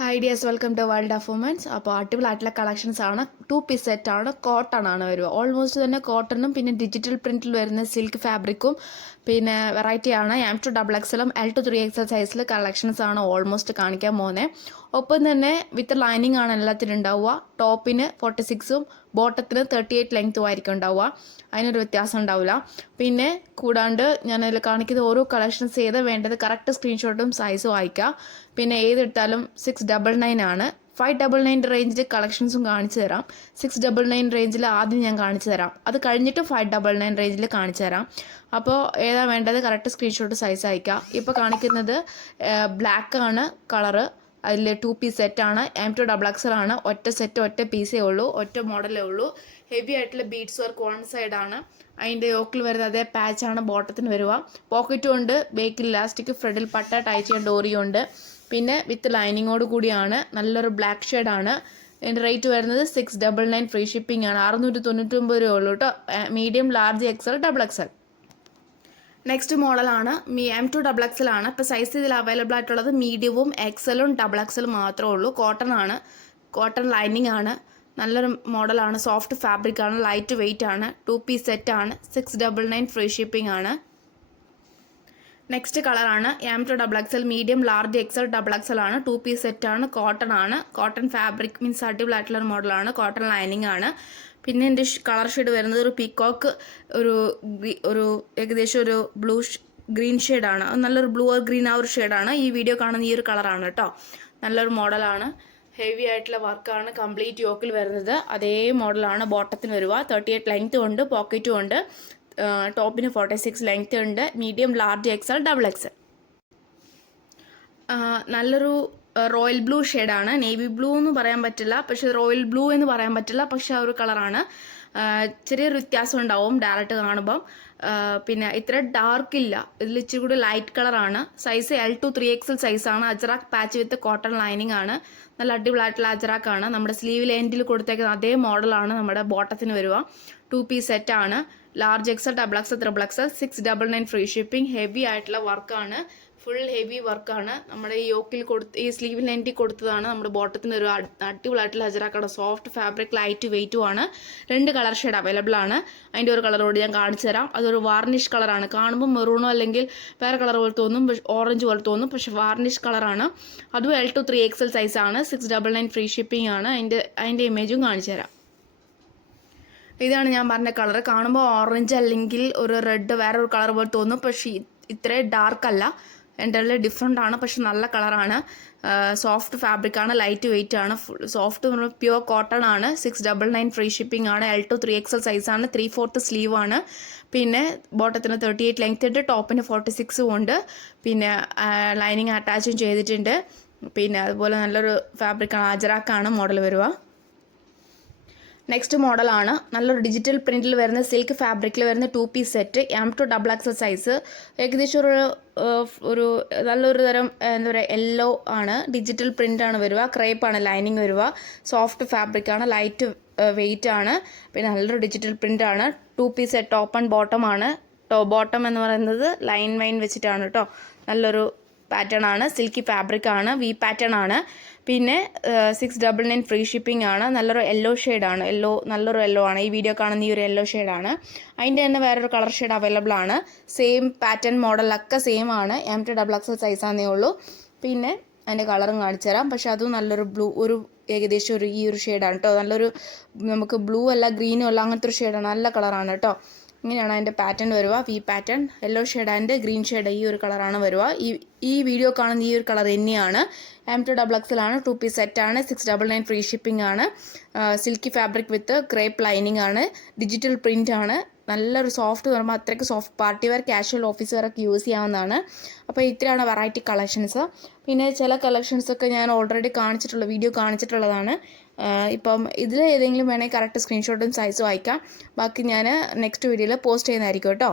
Hi dears, welcome to world of womens. അപ്പോൾ അടിപൊളിയായിട്ടുള്ള collections ആണ്. 2 പീസ് സെറ്റാണ്, കോട്ടൺ ആണ് വരിക. ഓൾമോസ്റ്റ് തന്നെ കോട്ടണും പിന്നെ ഡിജിറ്റൽ പ്രിൻറ്റിൽ വരുന്ന സിൽക്ക് ഫാബ്രിക്കും പിന്നെ വെറൈറ്റി ആണ്. M2XX L2 3XL സൈസിൽ കളക്ഷൻസ് ആണ് ഓൾമോസ്റ്റ് കാണിക്കാൻ പോകുന്നത്. ഒപ്പം തന്നെ വിത്ത് ലൈനിങ് ആണ് എല്ലാത്തിനും ഉണ്ടാവുക. ടോപ്പിന് 46ഉം ബോട്ടത്തിന് 38 ലെങ്ത്തും ആയിരിക്കും ഉണ്ടാവുക. അതിനൊരു വ്യത്യാസം ഉണ്ടാവില്ല. പിന്നെ കൂടാണ്ട് ഞാനതിൽ കാണിക്കുന്ന ഓരോ കളക്ഷൻസ് ഏതാ വേണ്ടത് കറക്റ്റ് സ്ക്രീൻഷോട്ടും സൈസും അയക്കാം. പിന്നെ ഏതെടുത്താലും 699 ആണ്. 599 റേഞ്ചിൽ കളക്ഷൻസും കാണിച്ചു തരാം. 699 റേഞ്ചിൽ ആദ്യം ഞാൻ കാണിച്ചു തരാം. അത് കഴിഞ്ഞിട്ട് 599 റേഞ്ചിൽ കാണിച്ചു തരാം. അപ്പോൾ ഏതാ വേണ്ടത് കറക്റ്റ് സ്ക്രീൻഷോട്ട് സൈസ് അയക്കാം. ഇപ്പോൾ കാണിക്കുന്നത് ബ്ലാക്ക് ആണ് കളറ്. അതിൽ 2 പീസ് സെറ്റാണ്. M2XX ആണ്. ഒറ്റ സെറ്റ് ഒറ്റ പീസേ ഉള്ളൂ, ഒറ്റ മോഡലേ ഉള്ളൂ. ഹെവി ആയിട്ടുള്ള ബീഡ്സ് വർക്ക് വൺ സൈഡാണ്. അതിൻ്റെ യോക്കിൽ വരുന്ന അതേ പാച്ചാണ് ബോട്ടത്തിന് വരിക. പോക്കറ്റും ഉണ്ട്, ബേക്കിൽ ഇലാസ്റ്റിക്, ഫ്രണ്ടിൽ പട്ട ടൈ ചെയ്യാൻ ഡോറിയും ഉണ്ട്. പിന്നെ വിത്ത് ലൈനിങ്ങോട് കൂടിയാണ്. നല്ലൊരു ബ്ലാക്ക് ഷെയ്ഡാണ്. ഇതിൻ്റെ റേറ്റ് വരുന്നത് 699 ഫ്രീ ഷിപ്പിംഗ് ആണ്. 699 രൂപ ഉള്ളൂ കേട്ടോ. Medium, large, XL, XXL. Next മോഡലാണ് M2XX ആണ്. ഇപ്പോൾ സൈസ് ഇതിൽ അവൈലബിൾ ആയിട്ടുള്ളത് മീഡിയവും XLും XXL മാത്രമേ ഉള്ളൂ. കോട്ടൺ ആണ്, കോട്ടൺ ലൈനിങ് ആണ്. നല്ലൊരു മോഡലാണ്, സോഫ്റ്റ് ഫാബ്രിക് ആണ്, ലൈറ്റ് വെയിറ്റ് ആണ്. 2 പീസ് സെറ്റാണ്. 699 ഫ്രീ ഷിപ്പിംഗ് ആണ്. നെക്സ്റ്റ് കളറാണ് M2XX medium, large, XL, XXL ആണ്. 2 പീസ് സെറ്റാണ്. കോട്ടൺ ആണ്. കോട്ടൺ ഫാബ്രിക് മീൻസ് അടിപൊളിയായിട്ടുള്ള ഒരു മോഡലാണ്. കോട്ടൺ ലൈനിങ് ആണ്. പിന്നെ എൻ്റെ കളർ ഷെയ്ഡ് വരുന്നത് ഒരു പീക്കോക്ക്, ഒരു ഏകദേശം ഒരു ഗ്രീൻ ഷെയ്ഡാണ്. നല്ലൊരു ബ്ലൂ ഓർ ഗ്രീൻ ആ ഒരു ഷെയ്ഡാണ്. ഈ വീഡിയോ കാണുന്ന ഈ ഒരു കളറാണ് കേട്ടോ. നല്ലൊരു മോഡലാണ്. ഹെവി ആയിട്ടുള്ള വർക്കാണ് കംപ്ലീറ്റ് യോക്കിൽ വരുന്നത്. അതേ മോഡലാണ് ബോട്ടത്തിന് വരിക. 38 ലെങ്ത്തും ഉണ്ട്, പോക്കറ്റും ഉണ്ട്. ടോപ്പിന് 46 ലെങ്ത്ത് ഉണ്ട്. Medium, large, XL, XXL. നല്ലൊരു റോയൽ ബ്ലൂ ഷെയ്ഡാണ്. നേവി ബ്ലൂ എന്ന് പറയാൻ പറ്റില്ല, പക്ഷെ റോയൽ ബ്ലൂ എന്ന് പറയാൻ പറ്റില്ല, പക്ഷെ ആ ഒരു കളറാണ്. ചെറിയൊരു വ്യത്യാസം ഉണ്ടാവും ഡയറക്റ്റ് കാണുമ്പം. പിന്നെ ഇത്ര ഡാർക്ക് ഇല്ല, ഇതിൽ ഇച്ചിരി കൂടി ലൈറ്റ് കളറാണ്. സൈസ് L2 3XL സൈസാണ്. അജറാക്ക് പാച്ച് വിത്ത് കോട്ടൺ ലൈനിങ് ആണ്. നല്ല അടിപൊളിയായിട്ടുള്ള അജറാക്കാണ്. നമ്മുടെ സ്ലീവിൽ എൻഡിൽ കൊടുത്തേക്കുന്ന അതേ മോഡലാണ് നമ്മുടെ ബോട്ടത്തിന് വരിക. 2 പീസ് സെറ്റാണ്. Large, XL, XXL, XXL. 699 free shipping. Heavy ആയിട്ടുള്ള വർക്കാണ്, ഫുൾ ഹെവി വർക്കാണ്. നമ്മുടെ ഈ യോക്കിൽ ഈ സ്ലീവിൽ എൻഡിൽ കൊടുത്തതാണ് നമ്മുടെ ബോട്ടത്തിന് ഒരു അടിപൊളിയായിട്ടുള്ള അജറാക്കാണ്. സോഫ്റ്റ് ഫാബ്രിക്, ലൈറ്റ് വെയിറ്റും ആണ്. 2 കളർ ഷെയ്ഡ് അവൈലബിൾ ആണ്. അതിൻ്റെ ഒരു കളറോട് ഞാൻ കാണിച്ചു തരാം. അതൊരു വാർണിഷ് കളറാണ്. കാണുമ്പോൾ മെറൂണോ അല്ലെങ്കിൽ വേറെ കളർ പോലെ തോന്നും, ഓറഞ്ച് പോലെ തോന്നും, പക്ഷെ വാർണിഷ് കളറാണ്. അതും L2 3XL സൈസാണ്. 699 ഫ്രീ ഷിപ്പിംഗ് ആണ്. അതിൻ്റെ ഇമേജും കാണിച്ചു തരാം. ഇതാണ് ഞാൻ പറഞ്ഞ കളർ. കാണുമ്പോൾ ഓറഞ്ച് അല്ലെങ്കിൽ ഒരു റെഡ് വേറെ ഒരു കളർ പോലെ തോന്നും, പക്ഷേ ഇത്രയും ഡാർക്ക് അല്ല. എൻ്റെ ഡിഫറെൻ്റ് ആണ്, പക്ഷെ നല്ല കളറാണ്. സോഫ്റ്റ് ഫാബ്രിക്കാണ്, ലൈറ്റ് വെയിറ്റ് ആണ്. സോഫ്റ്റ് പ്യുവർ കോട്ടൺ ആണ്. 699 ഫ്രീ ഷിപ്പിംഗ് ആണ്. L2 3XL സൈസാണ്. 3/4 സ്ലീവ് ആണ്. പിന്നെ ബോട്ടത്തിന് 38 ലെങ്ത് ഉണ്ട്. ടോപ്പിന് 46ഉം ഉണ്ട്. പിന്നെ ലൈനിങ് അറ്റാച്ചും ചെയ്തിട്ടുണ്ട്. പിന്നെ അതുപോലെ നല്ലൊരു ഫാബ്രിക്കാണ്. അജറാക്കാണ് മോഡൽ വരിക. നെക്സ്റ്റ് മോഡലാണ് നല്ലൊരു ഡിജിറ്റൽ പ്രിൻറ്റിൽ വരുന്ന സിൽക്ക് ഫാബ്രിക്കിൽ വരുന്ന 2 പീസ് സെറ്റ്. M2XX size. ഏകദേശം ഒരു നല്ലൊരു തരം എന്താ പറയുക യെല്ലോ ആണ്. ഡിജിറ്റൽ പ്രിൻ്റാണ് വരിക. ക്രേപ്പാണ് ലൈനിങ് വരിക. സോഫ്റ്റ് ഫാബ്രിക്കാണ്, ലൈറ്റ് വെയിറ്റ് ആണ്. പിന്നെ നല്ലൊരു ഡിജിറ്റൽ പ്രിൻ്റാണ്. 2 piece set. Top and bottom ആണ്. ബോട്ടം എന്ന് പറയുന്നത് ലൈൻ വൈൻ വെച്ചിട്ടാണ് കേട്ടോ. നല്ലൊരു പാറ്റേൺ ആണ്. സിൽക്കി ഫാബ്രിക് ആണ്. വി പാറ്റേൺ ആണ്. പിന്നെ 699 ഫ്രീ ഷിപ്പിംഗ് ആണ്. നല്ലൊരു യെല്ലോ ഷെയ്ഡാണ്. നല്ലൊരു യെല്ലോ ആണ്. ഈ വീഡിയോ കാണുന്ന ഈ ഒരു യെല്ലോ ഷെയ്ഡാണ്. അതിൻ്റെ തന്നെ വേറൊരു കളർ ഷെയ്ഡ് അവൈലബിൾ ആണ്. സെയിം പാറ്റേൺ മോഡലൊക്കെ സെയിം ആണ്. M2XX സൈസാന്നേ ഉള്ളൂ. പിന്നെ അതിൻ്റെ കളറും കാണിച്ചു തരാം. പക്ഷെ അതും നല്ലൊരു ഏകദേശം ഈ ഒരു ഷെയ്ഡാണ് കേട്ടോ. നല്ലൊരു നമുക്ക് ബ്ലൂ അല്ല ഗ്രീനും അല്ല, അങ്ങനത്തെ ഒരു ഷെയ്ഡാണ്. നല്ല കളറാണ് കേട്ടോ. ഇങ്ങനെയാണ് അതിൻ്റെ പാറ്റേൺ വരിക. V pattern, yellow shade and green shade, ഈ ഒരു കളറാണ് വരിക. ഈ വീഡിയോ കാണുന്ന ഈ ഒരു കളർ തന്നെയാണ്. M2XX ആണ്. 2 പീസ് സെറ്റാണ്. 699 ഫ്രീ ഷിപ്പിംഗ് ആണ്. Silky fabric with crepe lining ആണ്. ഡിജിറ്റൽ പ്രിൻ്റ് ആണ്. നല്ലൊരു സോഫ്റ്റ് പറയുമ്പോൾ അത്രയ്ക്ക് soft. Party wear, casual, office wear ഒക്കെ യൂസ് ചെയ്യാവുന്നതാണ്. അപ്പോൾ ഇത്രയാണ് വെറൈറ്റി കളക്ഷൻസ്. പിന്നെ ചില കളക്ഷൻസൊക്കെ ഞാൻ ഓൾറെഡി വീഡിയോ കാണിച്ചിട്ടുള്ളതാണ്. ഇപ്പം ഇതിൽ ഏതെങ്കിലും വേണമെങ്കിൽ കറക്റ്റ് സ്ക്രീൻഷോട്ടും സൈസും അയക്കാം. ബാക്കി ഞാൻ നെക്സ്റ്റ് വീഡിയോയിൽ പോസ്റ്റ് ചെയ്യുന്നതായിരിക്കും കേട്ടോ.